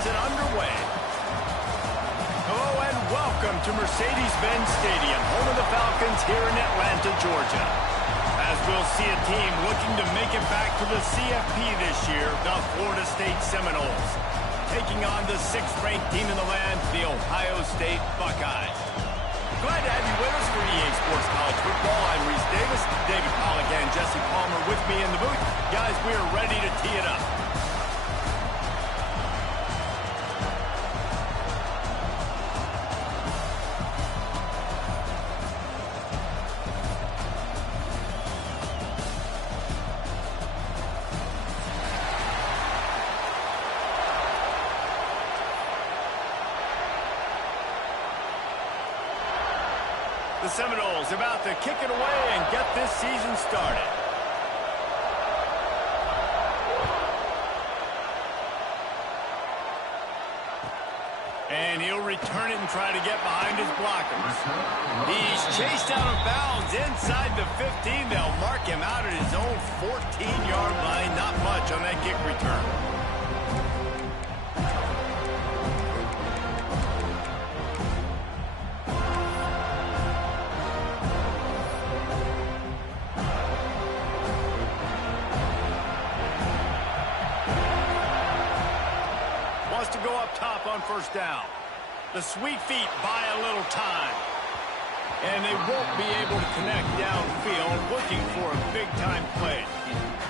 season underway. Hello and welcome to Mercedes-Benz Stadium, home of the Falcons here in Atlanta, Georgia. As we'll see a team looking to make it back to the CFP this year, the Florida State Seminoles, taking on the 6th-ranked team in the land, the Ohio State Buckeyes. Glad to have you with us for EA Sports College Football. I'm Reese Davis, David Pollack and Jesse Palmer with me in the booth. Guys, we are ready to tee it up. The Seminoles about to kick it away and get this season started. And he'll return it and try to get behind his blockers. He's chased out of bounds inside the 15. They'll mark him out at his own 14-yard line. Not much on that kick return. To go up top on first down. The sweet feet buy a little time. And they won't be able to connect downfield, looking for a big-time play.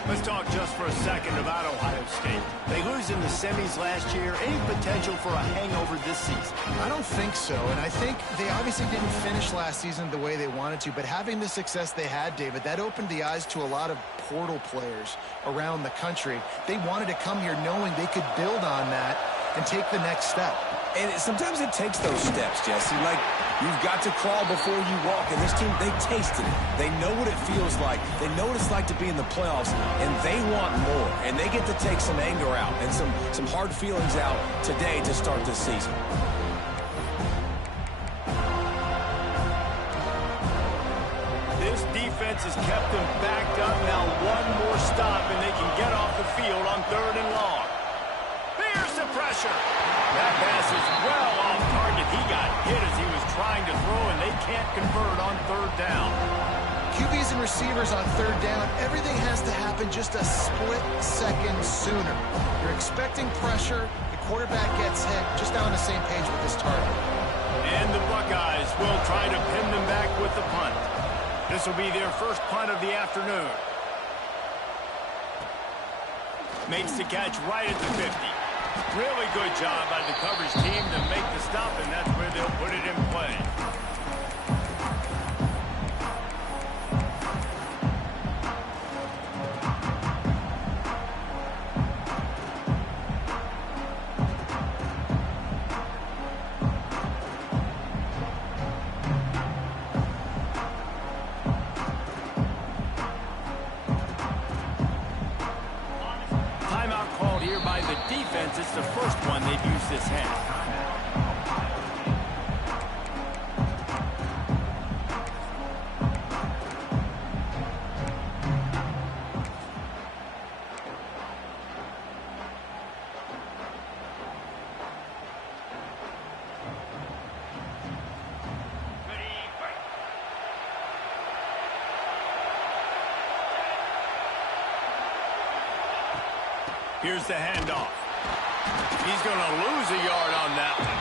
Let's talk just for a second about Ohio State. They lose in the semis last year. Any potential for a hangover this season? I don't think so, and I think they obviously didn't finish last season the way they wanted to, but having the success they had, David, that opened the eyes to a lot of portal players around the country. They wanted to come here knowing they could build on that and take the next step. And sometimes it takes those steps, Jesse. Like, you've got to crawl before you walk. And this team, they tasted it. They know what it feels like. They know what it's like to be in the playoffs. And they want more. And they get to take some anger out and some hard feelings out today to start this season. This defense has kept them backed up. Now one more stop and they can get off the field on 3rd and long. Here's the pressure. That pass is well off target. He got hit as he was trying to throw, and they can't convert on 3rd down. QBs and receivers on 3rd down, everything has to happen just a split second sooner. You're expecting pressure. The quarterback gets hit. Just not on the same page with this target. And the Buckeyes will try to pin them back with the punt. This will be their first punt of the afternoon. Makes the catch right at the 50. Really good job by the coverage team to make the stop, and that's where they'll put it in play. Timeout called here by the defense. It's the first one they've used this half. Here's the handoff. He's going to lose a yard on that one.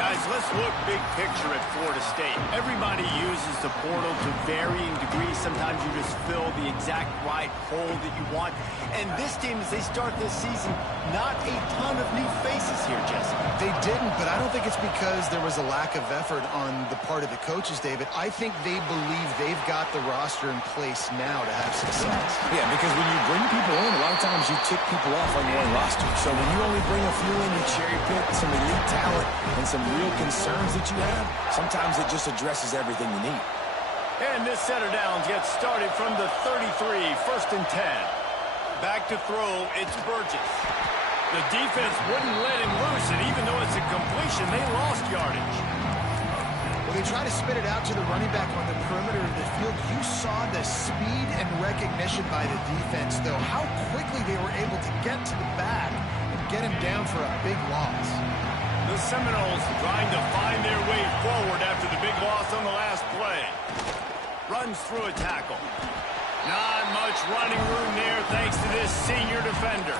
Guys, let's look big picture at Florida State. Everybody uses the portal to varying degrees. Sometimes you just fill the exact right hole that you want. And this team, as they start this season, not a ton of new faces here, Jesse. They didn't, but I don't think it's because there was a lack of effort on the part of the coaches, David. I think they believe they've got the roster in place now to have success. Yeah, because when you bring people in, a lot of times you tick people off on your own roster. So when you only bring a few in, you cherry pick some elite talent and some real concerns that you have, sometimes it just addresses everything you need. And this set of downs gets started from the 33, 1st and 10. Back to throw, it's Burgess. The defense wouldn't let him loose, and even though it's a completion, they lost yardage. Well, they try to spit it out to the running back on the perimeter of the field. You saw the speed and recognition by the defense, though. How quickly they were able to get to the back and get him down for a big loss. The Seminoles trying to find their way forward after the big loss on the last play. Runs through a tackle. Not much running room there thanks to this senior defender.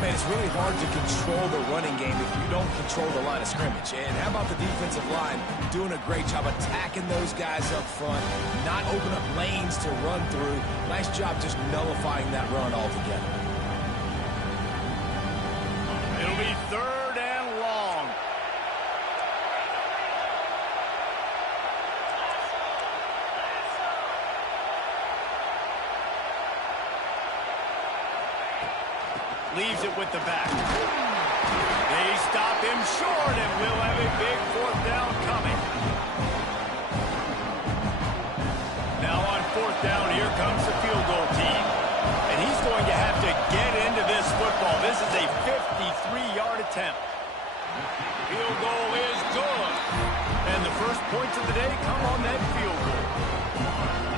Man, it's really hard to control the running game if you don't control the line of scrimmage. And how about the defensive line doing a great job attacking those guys up front, not open up lanes to run through. Nice job just nullifying that run altogether. It'll be 3rd and long. Leaves it with the back. They stop him short, and we'll have a big 4th down coming. Now on 4th down, here comes the field goal team. And he's going to have to get into this football. This is a 53-yard attempt. Field goal is good. And the first points of the day come on that field goal.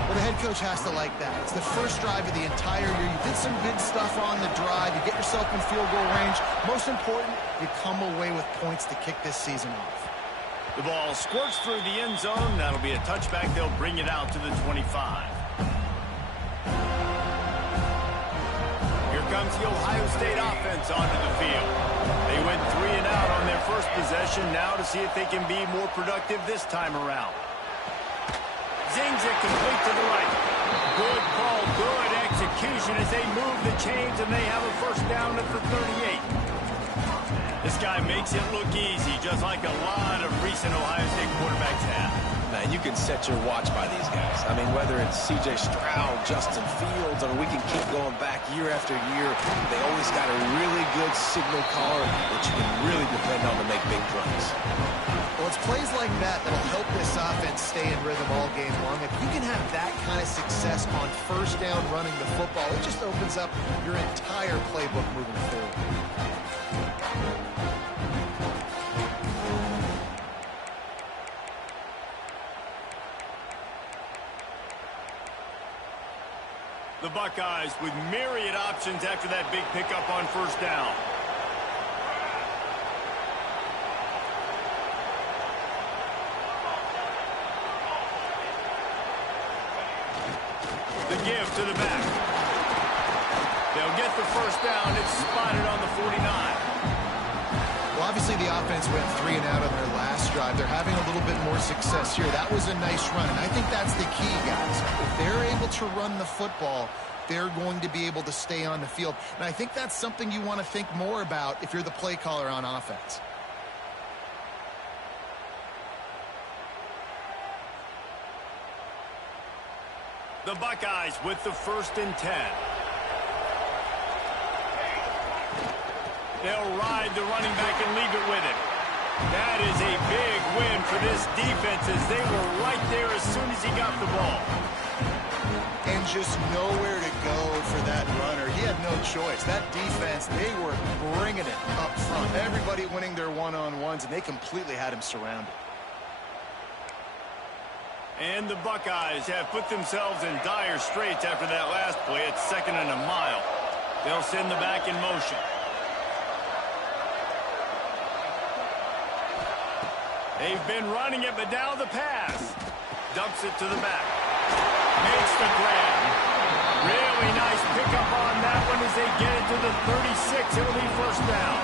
Well, the head coach has to like that. It's the first drive of the entire year. You did some big stuff on the drive. You get yourself in field goal range. Most important, you come away with points to kick this season off. The ball squirts through the end zone. That'll be a touchback. They'll bring it out to the 25. Here comes the Ohio State offense onto the field. They went 3 and out on their first possession. Now to see if they can be more productive this time around. Zings it complete to the right. Good call, good execution as they move the chains, and they have a first down at the 38. This guy makes it look easy, just like a lot of recent Ohio State quarterbacks have. Man, you can set your watch by these guys. I mean, whether it's C.J. Stroud, Justin Fields, or we can keep going back year after year, they always got a really good signal caller that you can really depend on to make big plays. Well, it's plays like that that'll help this offense stay in rhythm all game long. If you can have that kind of success on first down running the football, it just opens up your entire playbook moving forward. The Buckeyes with myriad options after that big pickup on first down. The give to the back. They'll get the first down. It's spotted on the 49. Well, obviously the offense went 3 and out on their last drive. They're having a little bit more success here. That was a nice run, and I think that's the key, guys. If they're able to run the football, they're going to be able to stay on the field. And I think that's something you want to think more about if you're the play caller on offense. The Buckeyes with the 1st and 10. They'll ride the running back and leave it with him. That is a big win for this defense as they were right there as soon as he got the ball. And just nowhere to go for that runner. He had no choice. That defense, they were bringing it up front. Everybody winning their one-on-ones, and they completely had him surrounded. And the Buckeyes have put themselves in dire straits after that last play. It's 2nd and a mile. They'll send the back in motion. They've been running it, but now the pass. Dumps it to the back. Makes the grab. Really nice pickup on that one as they get it to the 36. It'll be first down.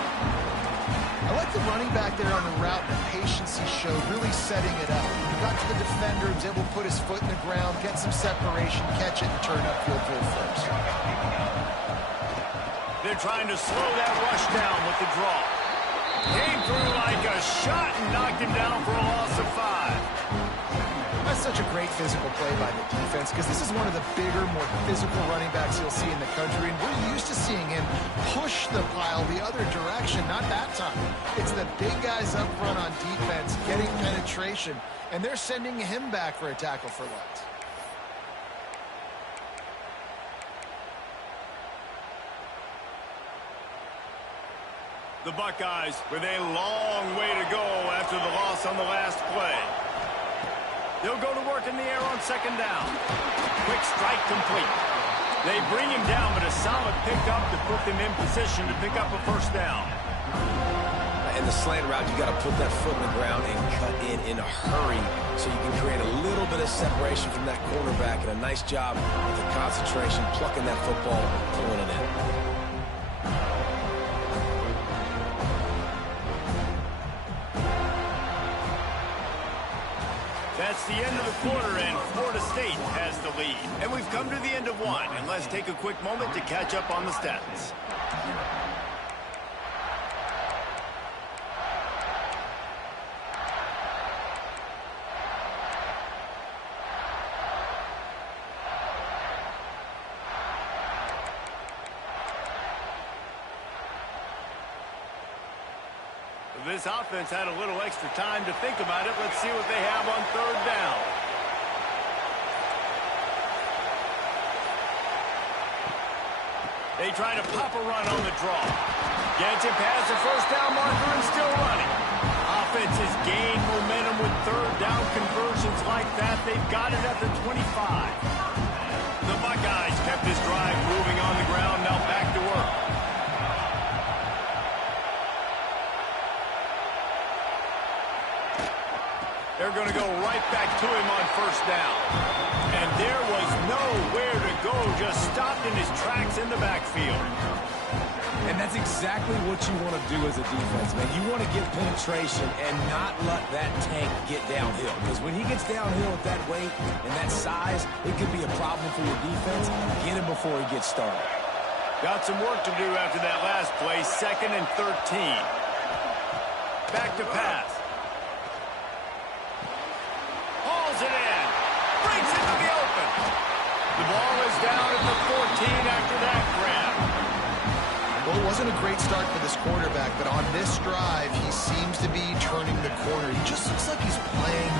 I like the running back there on the route and the patience he showed, really setting it up. He got to the defender, was able to put his foot in the ground, get some separation, catch it, and turn upfield full force. They're trying to slow that rush down with the draw. Came through like a shot and knocked him down for a loss of 5. That's such a great physical play by the defense because this is one of the bigger, more physical running backs you'll see in the country, and we're used to seeing him push the pile the other direction. Not that time. It's the big guys up front on defense getting penetration, and they're sending him back for a tackle for loss. The Buckeyes with a long way to go after the loss on the last play. They'll go to work in the air on 2nd down. Quick strike complete. They bring him down, but a solid pickup to put them in position to pick up a first down. In the slant route, you got to put that foot in the ground and cut in a hurry so you can create a little bit of separation from that quarterback, and a nice job with the concentration, plucking that football, pulling it in. That's the end of the quarter, and Florida State has the lead. And we've come to the end of one, and let's take a quick moment to catch up on the stats. This offense had a little extra time to think about it. Let's see what they have on third down. They try to pop a run on the draw. Gets it past the first down marker and still running. Offense has gained momentum with third down conversions like that. They've got it at the 25. The Buckeyes kept this drive moving on the ground. Now back to work. They're going to go right back to him on first down. And there was nowhere to go, just stopped in his tracks in the backfield. And that's exactly what you want to do as a defense, man. You want to get penetration and not let that tank get downhill. Because when he gets downhill at that weight and that size, it could be a problem for your defense. Get him before he gets started. Got some work to do after that last play, 2nd and 13. Back to pass. It in. Brings it to the open. The ball is down at the 14 after that grab. Well, it wasn't a great start for this quarterback, but on this drive, he seems to be turning the corner. He just looks like he's playing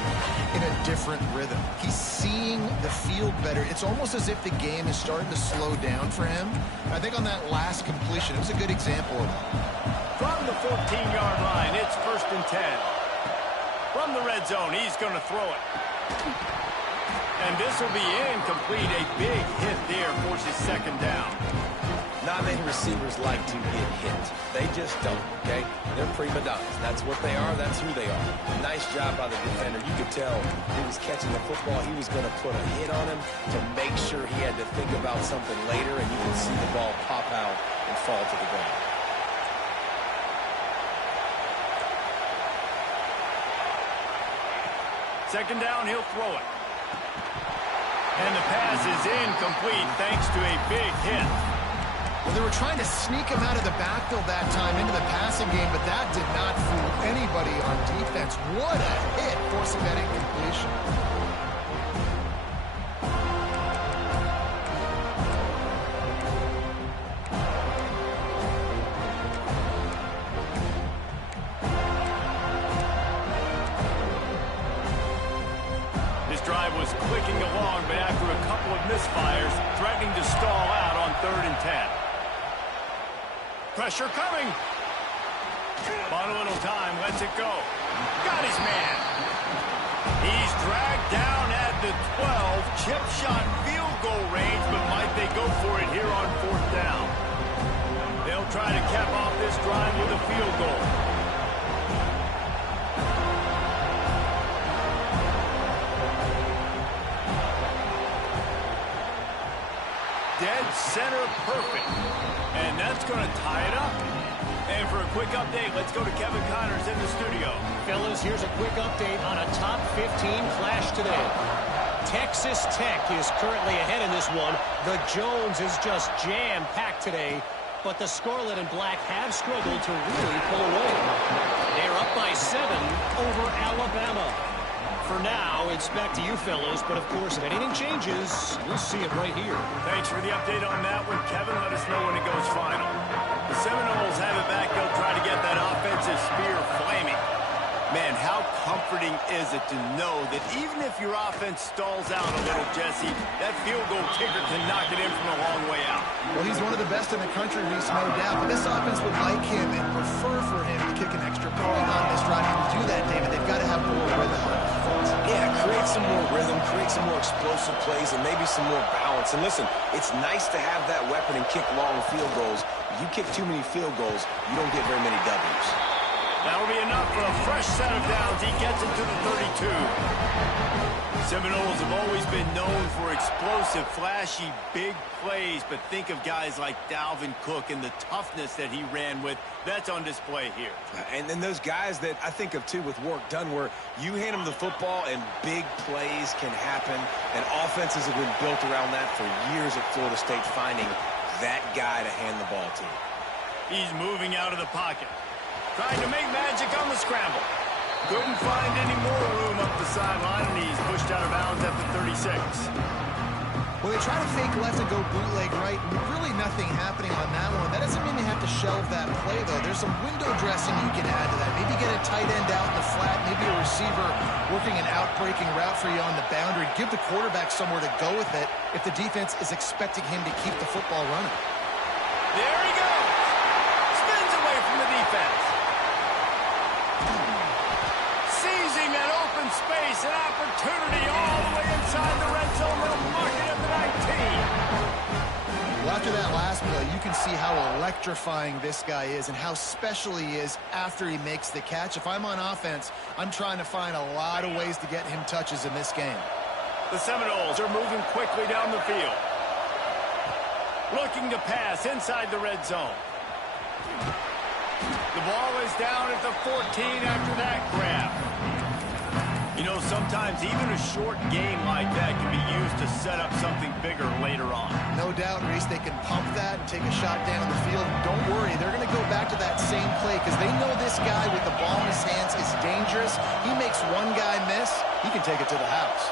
in a different rhythm. He's seeing the field better. It's almost as if the game is starting to slow down for him. And I think on that last completion, it was a good example of that. From the 14-yard line, it's 1st and 10. From the red zone, he's going to throw it. And this will be incomplete. A big hit there forces 2nd down. Not many receivers like to get hit. They just don't, okay? They're prima donnas. That's what they are. That's who they are. Nice job by the defender. You could tell he was catching the football. He was going to put a hit on him to make sure he had to think about something later, and you can see the ball pop out and fall to the ground. Second down, he'll throw it. And the pass is incomplete thanks to a big hit. Well, they were trying to sneak him out of the backfield that time into the passing game, but that did not fool anybody on defense. What a hit, forcing that incompletion. Drive was clicking along, but after a couple of misfires, threatening to stall out on 3rd and 10. Pressure coming. Bought a little time, lets it go. Got his man. He's dragged down at the 12. Chip shot field goal range, but might they go for it here on 4th down? They'll try to cap off this drive with a field goal. Dead center perfect. And that's going to tie it up. And for a quick update, let's go to Kevin Connors in the studio. Fellas, here's a quick update on a top 15 clash today. Texas Tech is currently ahead in this one. The Jones is just jam-packed today. But the Scarlet and Black have struggled to really pull away. They're up by 7 over Alabama. For now, it's back to you fellows, but of course, if anything changes, we'll see it right here. Thanks for the update on that one, Kevin. Let us know when it goes final. The Seminoles have it back. They'll try to get that offensive spear flaming. Man, how comforting is it to know that even if your offense stalls out a little, Jesse, that field goal kicker can knock it in from a long way out. Well, he's one of the best in the country, Reese, no doubt. But this offense would like him and prefer for him to kick an extra point on this drive. To do that, David, they've got to have more rhythm on offense. Yeah, create some more rhythm, create some more explosive plays and maybe some more balance. And listen, it's nice to have that weapon and kick long field goals. If you kick too many field goals, you don't get very many W's. That'll be enough for a fresh set of downs. He gets it to the 32. Seminoles have always been known for explosive, flashy, big plays, but think of guys like Dalvin Cook and the toughness that he ran with. That's on display here. And then those guys that I think of, too, with work done, where you hand them the football and big plays can happen, and offenses have been built around that for years at Florida State, finding that guy to hand the ball to. He's moving out of the pocket, trying to make magic on the scramble. Couldn't find any more room up the sideline, and he's pushed out of bounds at the 36. Well, they try to fake left and go bootleg right. Really nothing happening on that one. That doesn't mean they have to shelve that play, though. There's some window dressing you can add to that. Maybe get a tight end out in the flat. Maybe a receiver working an out-breaking route for you on the boundary. Give the quarterback somewhere to go with it if the defense is expecting him to keep the football running. There he goes. Spins away from the defense. Seizing that open space, an opportunity all the way inside the red zone. They'll mark it at the 19. Well, after that last play, you can see how electrifying this guy is and how special he is after he makes the catch. If I'm on offense, I'm trying to find a lot of ways to get him touches in this game. The Seminoles are moving quickly down the field. Looking to pass inside the red zone. The ball is down at the 14 after that grab. You know, sometimes even a short game like that can be used to set up something bigger later on. No doubt, Reese, they can pump that and take a shot down the field. Don't worry, they're going to go back to that same play because they know this guy with the ball in his hands is dangerous. He makes one guy miss, he can take it to the house.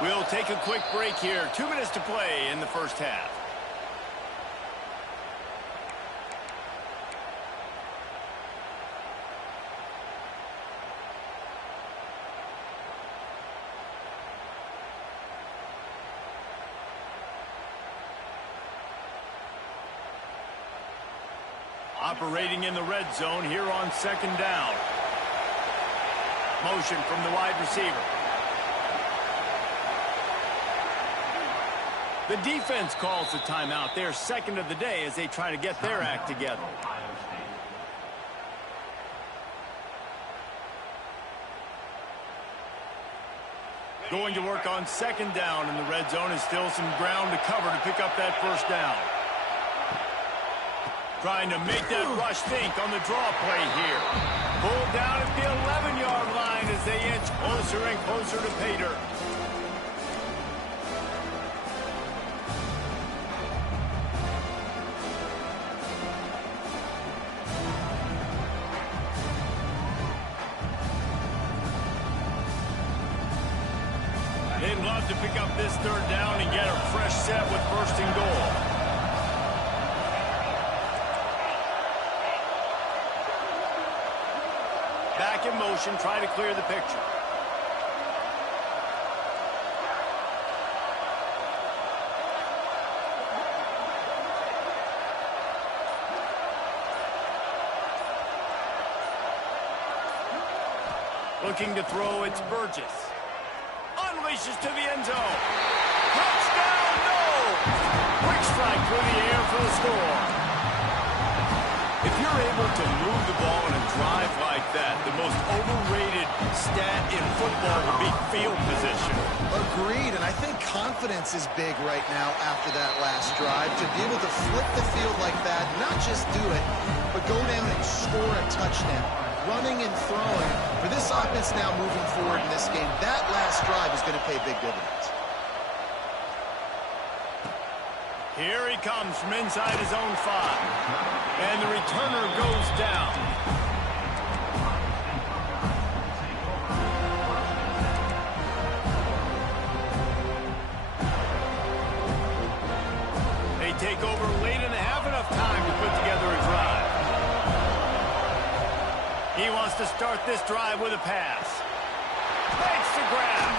We'll take a quick break here. 2 minutes to play in the first half. Operating in the red zone here on second down. Motion from the wide receiver. The defense calls the timeout. Their second of the day as they try to get their act together. Going to work on second down in the red zone, and still some ground to cover to pick up that first down. Trying to make that rush think on the draw play here. Pulled down at the 11-yard line as they inch closer and closer to pay dirt. They'd love to pick up this third down and get a fresh set with first and goal. Back in motion, try to clear the picture. Looking to throw, it's Burgess. Unleashes to the end zone. Touchdown, no! Quick strike through the air for the score. If you're able to move the ball in a drive like that, the most overrated stat in football would be field position. Agreed, and I think confidence is big right now after that last drive. To be able to flip the field like that, not just do it, but go down and score a touchdown. Running and throwing. For this offense now moving forward in this game, that last drive is going to pay big dividends. Here he comes from inside his own 5. And the returner goes down. They take over late and have enough time to put together a drive. He wants to start this drive with a pass. Makes the grab.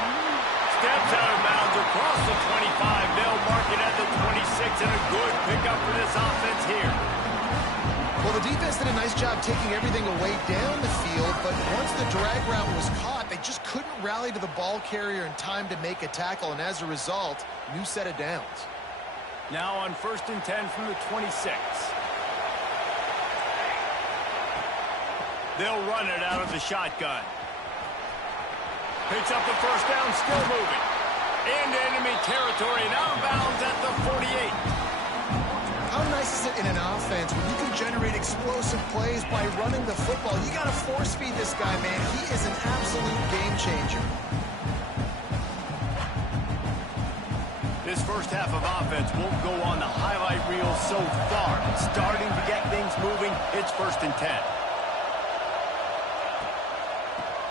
Steps out of bounds across the 25. They'll mark it at the 26, and a good pickup for this offense here. Well, the defense did a nice job taking everything away down the field, but once the drag route was caught, they just couldn't rally to the ball carrier in time to make a tackle, and as a result, new set of downs. Now on 1st and 10 from the 26. They'll run it out of the shotgun. Picks up the first down, still moving. Into enemy territory and out of bounds at the 48. How nice is it in an offense when you can generate explosive plays by running the football? You got to force feed this guy, man. He is an absolute game changer. This first half of offense won't go on the highlight reel so far. Starting to get things moving, it's 1st and 10.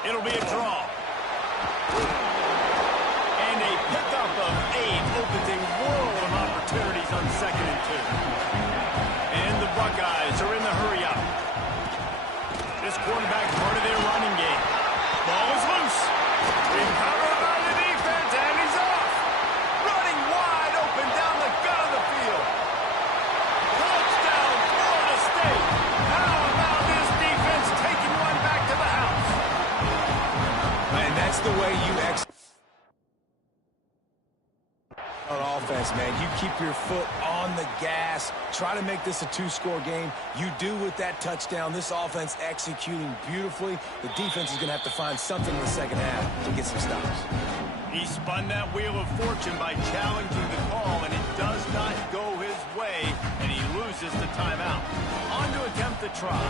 It'll be a draw. And a pickup of 8 opens a world of opportunities on 2nd and 2. And the Buckeyes are in the hurry-up. This quarterback part of their running game. Ball is loose. Recovered by the defense, and he's off. Running wide open down the gut of the field. Touchdown, Florida State. How about this defense taking one back to the house? And that's the way you execute on offense, man. You keep your foot on the gas. Try to make this a 2-score game. You do with that touchdown. This offense executing beautifully. The defense is going to have to find something in the second half to get some stops. He spun that wheel of fortune by challenging the call, and it does not go his way, and he loses the timeout. On to attempt the try.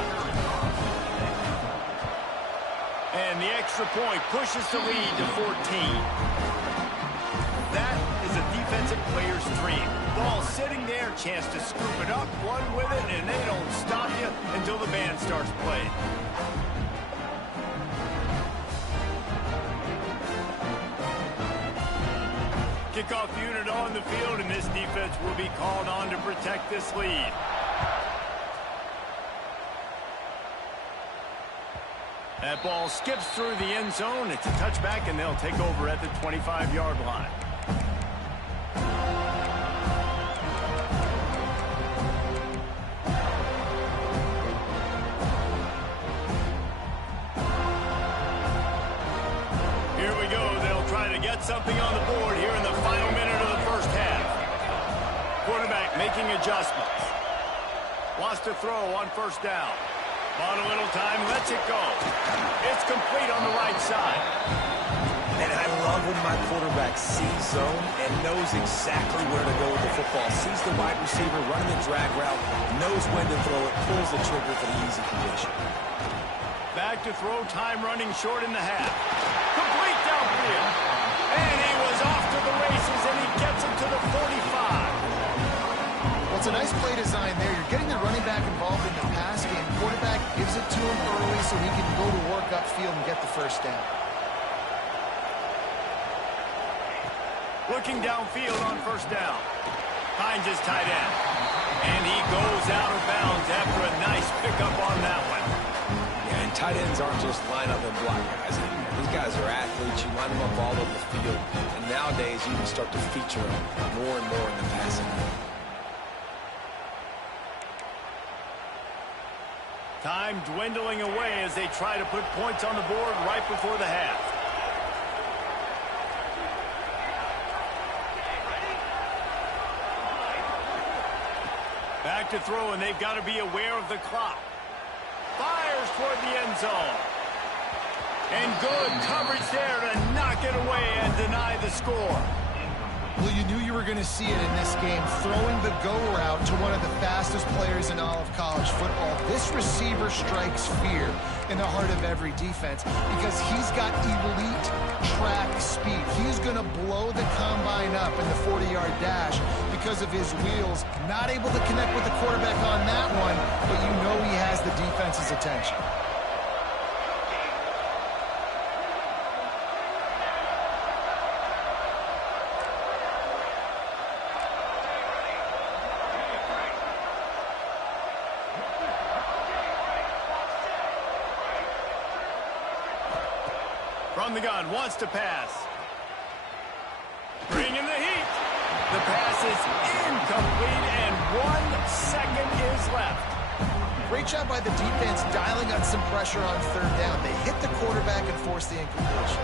And the extra point pushes the lead to 14. That is a defensive player's dream. Ball sitting there, chance to scoop it up, run with it, and they don't stop you until the band starts playing. Kickoff unit on the field, and this defense will be called on to protect this lead. That ball skips through the end zone. It's a touchback, and they'll take over at the 25-yard line. Here we go. They'll try to get something on the board here in the final minute of the first half. Quarterback making adjustments. Wants to throw on 1st down. On a little time, lets it go. It's complete on the right side. And I love when my quarterback sees zone and knows exactly where to go with the football. Sees the wide receiver running the drag route, knows when to throw it, pulls the trigger for the easy completion. Back to throw, time running short in the half. Complete downfield. And he was off to the races, and he gets it to the 45. Well, it's a nice play design there. You're getting the running back involved in the pass game. Quarterback gives it to him early so he can go to work upfield and get the first down. Looking downfield on 1st down. Finds his tight end. And he goes out of bounds after a nice pickup on that one. Yeah, and tight ends aren't just line up and block guys anymore. These guys are athletes. You line them up all over the field. And nowadays, you can start to feature them more and more in the passing game. Time dwindling away as they try to put points on the board right before the half. Back to throw, and they've got to be aware of the clock. Fires toward the end zone. And good coverage there to knock it away and deny the score. Well, you knew you were going to see it in this game, throwing the go route to one of the fastest players in all of college football. This receiver strikes fear in the heart of every defense because he's got elite track speed. He's going to blow the combine up in the 40-yard dash because of his wheels. Not able to connect with the quarterback on that one, but you know he has the defense's attention. From the gun, wants to pass. Bringing the heat. The pass is incomplete, and 1 second is left. Great job by the defense dialing up some pressure on 3rd down. They hit the quarterback and forced the incompletion.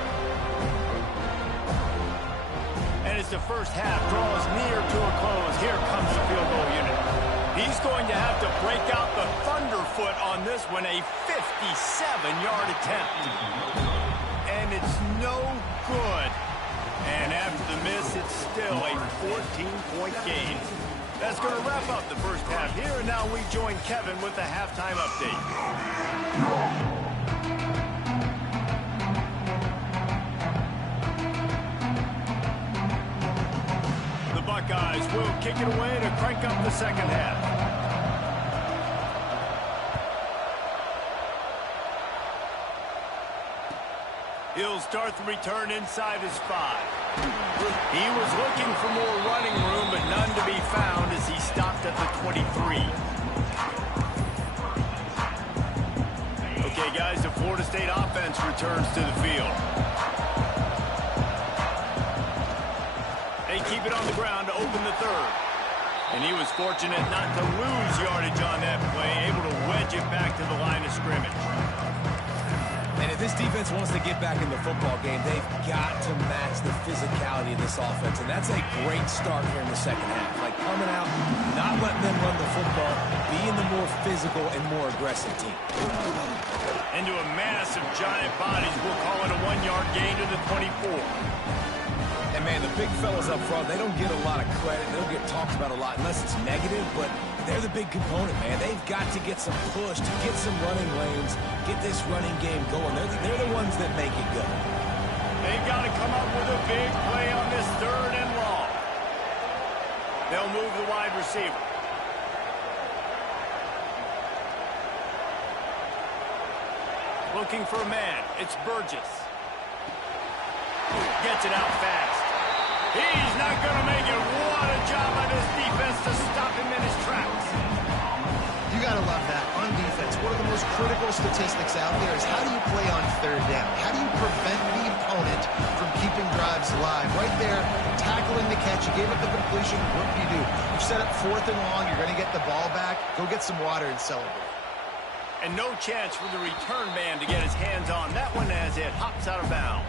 as the first half draws near to a close, here comes the field goal unit. He's going to have to break out the thunderfoot on this one, a 57-yard attempt. And it's no good. And after the miss, it's still a 14-point game. That's going to wrap up the first half here, and now we join Kevin with the halftime update. The Buckeyes will kick it away to crank up the second half. He'll start the return inside his 5. He was looking for more running room, but none to be found as he stopped at the 23. Okay, guys, the Florida State offense returns to the field. They keep it on the ground to open the third. And he was fortunate not to lose yardage on that play, able to wedge it back to the line of scrimmage. And if this defense wants to get back in the football game, they've got to match the physicality of this offense. And that's a great start here in the second half. Like coming out, not letting them run the football, being the more physical and more aggressive team. Into a mass of giant bodies, we'll call it a 1-yard gain to the 24. And, man, the big fellas up front, they don't get a lot of credit. They don't get talked about a lot unless it's negative, but they're the big component, man. They've got to get some push, to get some running lanes, get this running game going. They're the ones that make it go. They've got to come up with a big play on this third and long. They'll move the wide receiver. Looking for a man. It's Burgess. Gets it out fast. He's not going to make it. What a job by this defense to stop him in his tracks. You got to love that. On defense, one of the most critical statistics out there is how do you play on third down? How do you prevent the opponent from keeping drives alive? Right there, tackling the catch. You gave up the completion. What do? You've set up 4th and long. You're going to get the ball back. Go get some water and celebrate. And no chance for the return man to get his hands on that one as it hops out of bounds.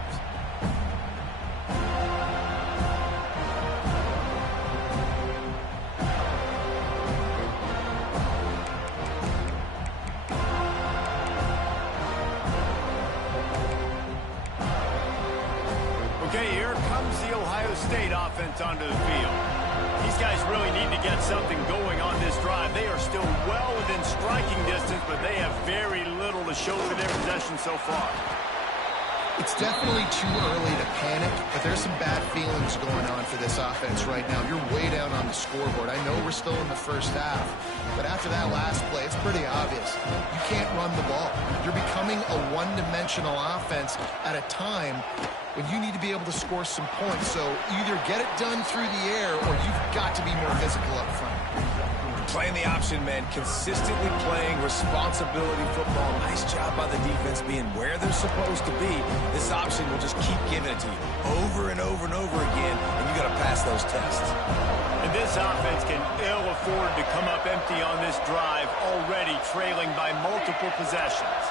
Okay, here comes the Ohio State offense onto the field. These guys really need to get something going on this drive. They are still well within striking distance, but they have very little to show for their possession so far. It's definitely too early to panic, but there's some bad feelings going on for this offense right now. You're way down on the scoreboard. I know we're still in the first half, but after that last play, it's pretty obvious. You can't run the ball. You're becoming a one-dimensional offense at a time when you need to be able to score some points. So either get it done through the air or you've got to be more physical up front. Playing the option, man, consistently playing responsibility football. Nice job by the defense being where they're supposed to be. This option will just keep giving it to you over and over and over again, and you got to pass those tests. And this offense can ill afford to come up empty on this drive, already trailing by multiple possessions.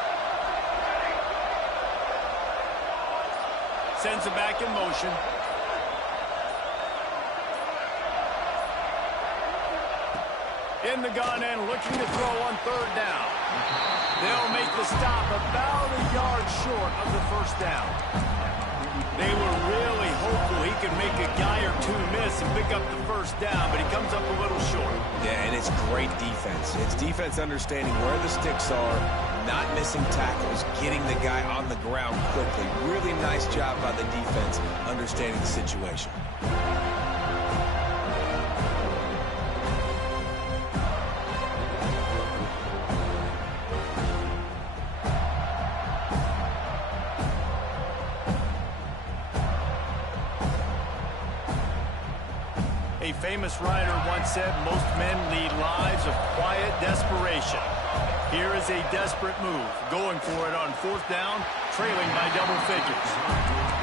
Sends it back in motion. In the gun and looking to throw on third down. They'll make the stop about a yard short of the first down. They were really hopeful he could make a guy or two miss and pick up the first down, but he comes up a little short. Yeah, and it's great defense. It's defense understanding where the sticks are, not missing tackles, getting the guy on the ground quickly. Really nice job by the defense understanding the situation. A famous writer once said, most men lead lives of quiet desperation. Here is a desperate move, going for it on fourth down, trailing by double figures.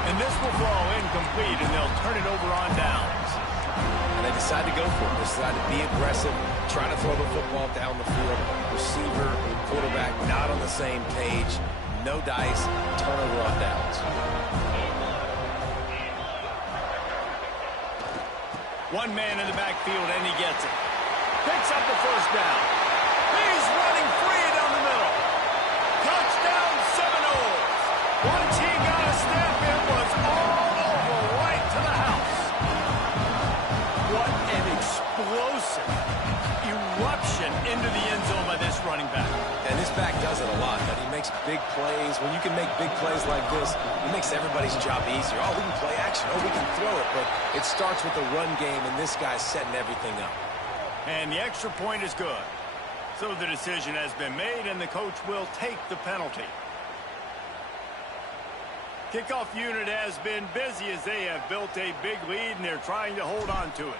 And this will fall incomplete, and they'll turn it over on downs. And they decide to go for it. They decide to be aggressive, try to throw the football down the field. Receiver, quarterback, not on the same page. No dice, turnover on downs. One man in the backfield, and he gets it. Picks up the first down. He's running free down the middle. Touchdown, Seminoles. Once he got a step, it was all over right to the house. What an explosive eruption into the end zone by this running back. And this back does it a lot, but he makes big plays. When you can make big plays like this, it makes everybody's job easier. Oh, we can play action. Oh, we can throw it. But it starts with the run game, and this guy's setting everything up. And the extra point is good. So the decision has been made, and the coach will take the penalty. Kickoff unit has been busy as they have built a big lead, and they're trying to hold on to it.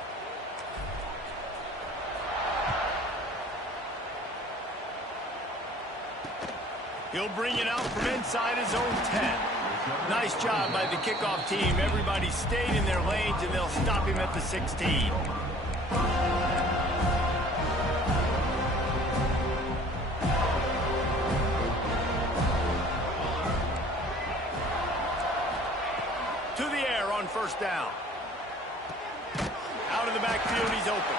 He'll bring it out from inside his own 10. Nice job by the kickoff team. Everybody stayed in their lanes, and they'll stop him at the 16. To the air on first down. Out of the backfield, he's open.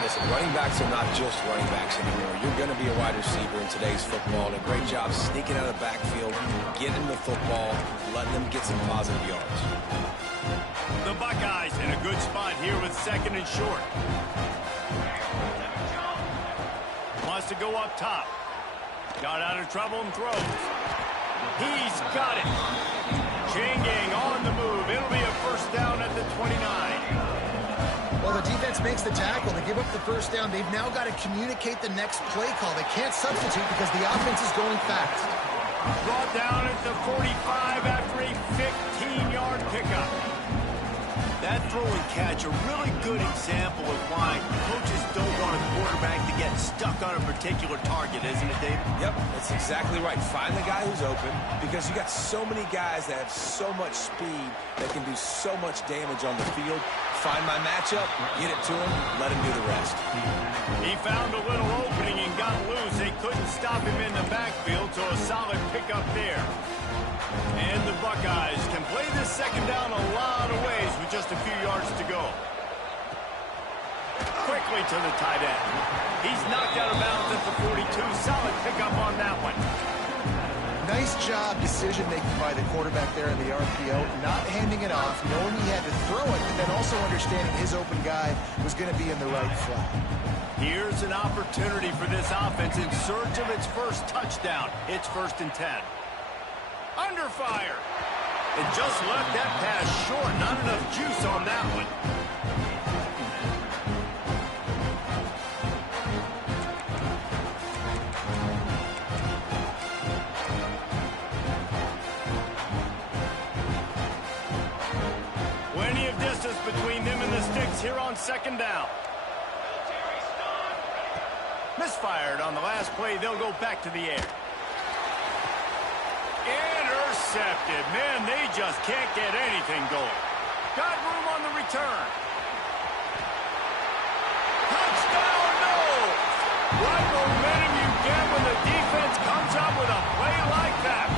Listen, running backs are not just running backs anymore. You're going to be a wide receiver in today's football, and a great job sneaking out of the backfield, getting the football, letting them get some positive yards. The Buckeyes in a good spot here with second and short. Wants to go up top. Got out of trouble and throws. He's got it. Chain gang on the move. It'll be a first down at the 29. Well, the defense makes the tackle. They give up the first down. They've now got to communicate the next play call. They can't substitute because the offense is going fast. Brought down at the 45 after a 15-yard pickup. That throw and catch, a really good example of why coaches don't want a quarterback to get stuck on a particular target, isn't it, David? Yep, that's exactly right. Find the guy who's open, because you got so many guys that have so much speed that can do so much damage on the field. Find my matchup, get it to him, let him do the rest. He found a little opening and got loose. They couldn't stop him in the backfield, so a solid pickup there. And the Buckeyes can play this second down a lot of ways with just a few yards to go. Quickly to the tight end. He's knocked out of bounds at the 42. Solid pickup on that one. Nice job decision-making by the quarterback there in the RPO, not handing it off, knowing he had to throw it, but then also understanding his open guy was going to be in the right flat. Here's an opportunity for this offense in search of its first touchdown. It's 1st and 10. Under fire. It just left that pass short. Not enough juice on that one. Plenty of distance between them and the sticks here on second down. Misfired on the last play. They'll go back to the air. Intercepted. Man, they just can't get anything going. Got room on the return. Touchdown, no! What momentum you get when the defense comes up with a play like that.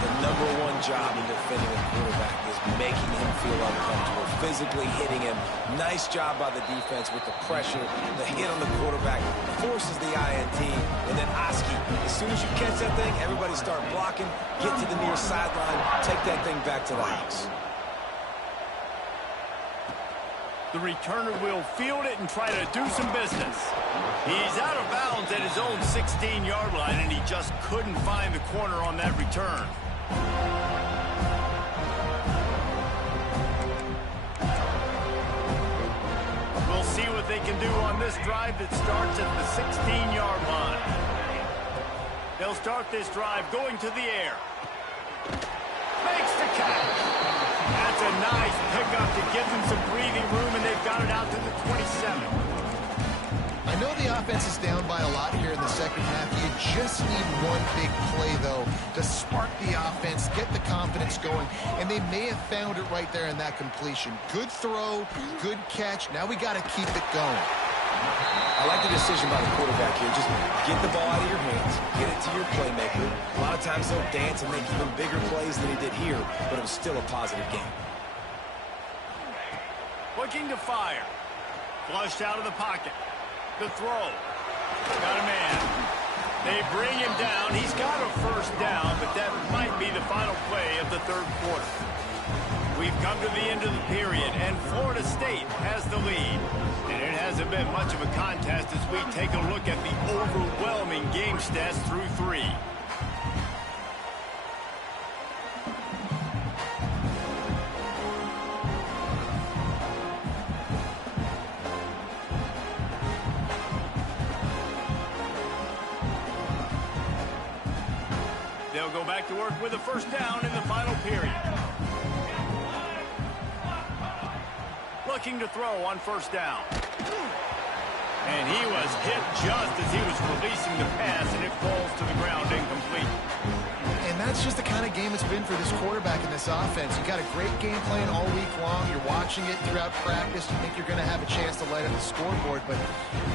The #1 job in defending a quarterback is making him feel uncomfortable, physically hitting him. Nice job by the defense with the pressure, the hit on the quarterback, forces the INT, and then Oski. As soon as you catch that thing, everybody start blocking, get to the near sideline, take that thing back to the house. The returner will field it and try to do some business. He's out of bounds at his own 16-yard line, and he just couldn't find the corner on that return. We'll see what they can do on this drive that starts at the 16-yard line. They'll start this drive going to the air. Makes the catch. That's a nice pickup to give them some breathing room, and they've got it out to the 27. I know the offense is down by a lot here in the second half. You just need one big play, though, to spark the offense, get the confidence going, and they may have found it right there in that completion. Good throw, good catch. Now we got to keep it going. I like the decision by the quarterback here. Just get the ball out of your hands, get it to your playmaker. A lot of times they'll dance and make even bigger plays than he did here, but it was still a positive game. Looking to fire. Flushed out of the pocket. The throw. Got a man. They bring him down. He's got a first down, but that might be the final play of the third quarter. We've come to the end of the period, and Florida State has the lead. And it hasn't been much of a contest as we take a look at the overwhelming game stats through 3. They'll go back to work with a first down in the final period. Looking to throw on first down. And he was hit just as he was releasing the pass, and it falls to the ground incomplete. And that's just the kind of game it's been for this quarterback in this offense. You got a great game plan all week long. You're watching it throughout practice. You think you're going to have a chance to light up the scoreboard, but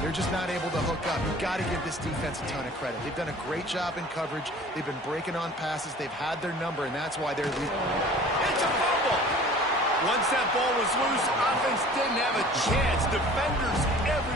they're just not able to hook up. You've got to give this defense a ton of credit. They've done a great job in coverage. They've been breaking on passes. They've had their number, and that's why they're leading. It's a fumble. Once that ball was loose, offense didn't have a chance. Defenders everywhere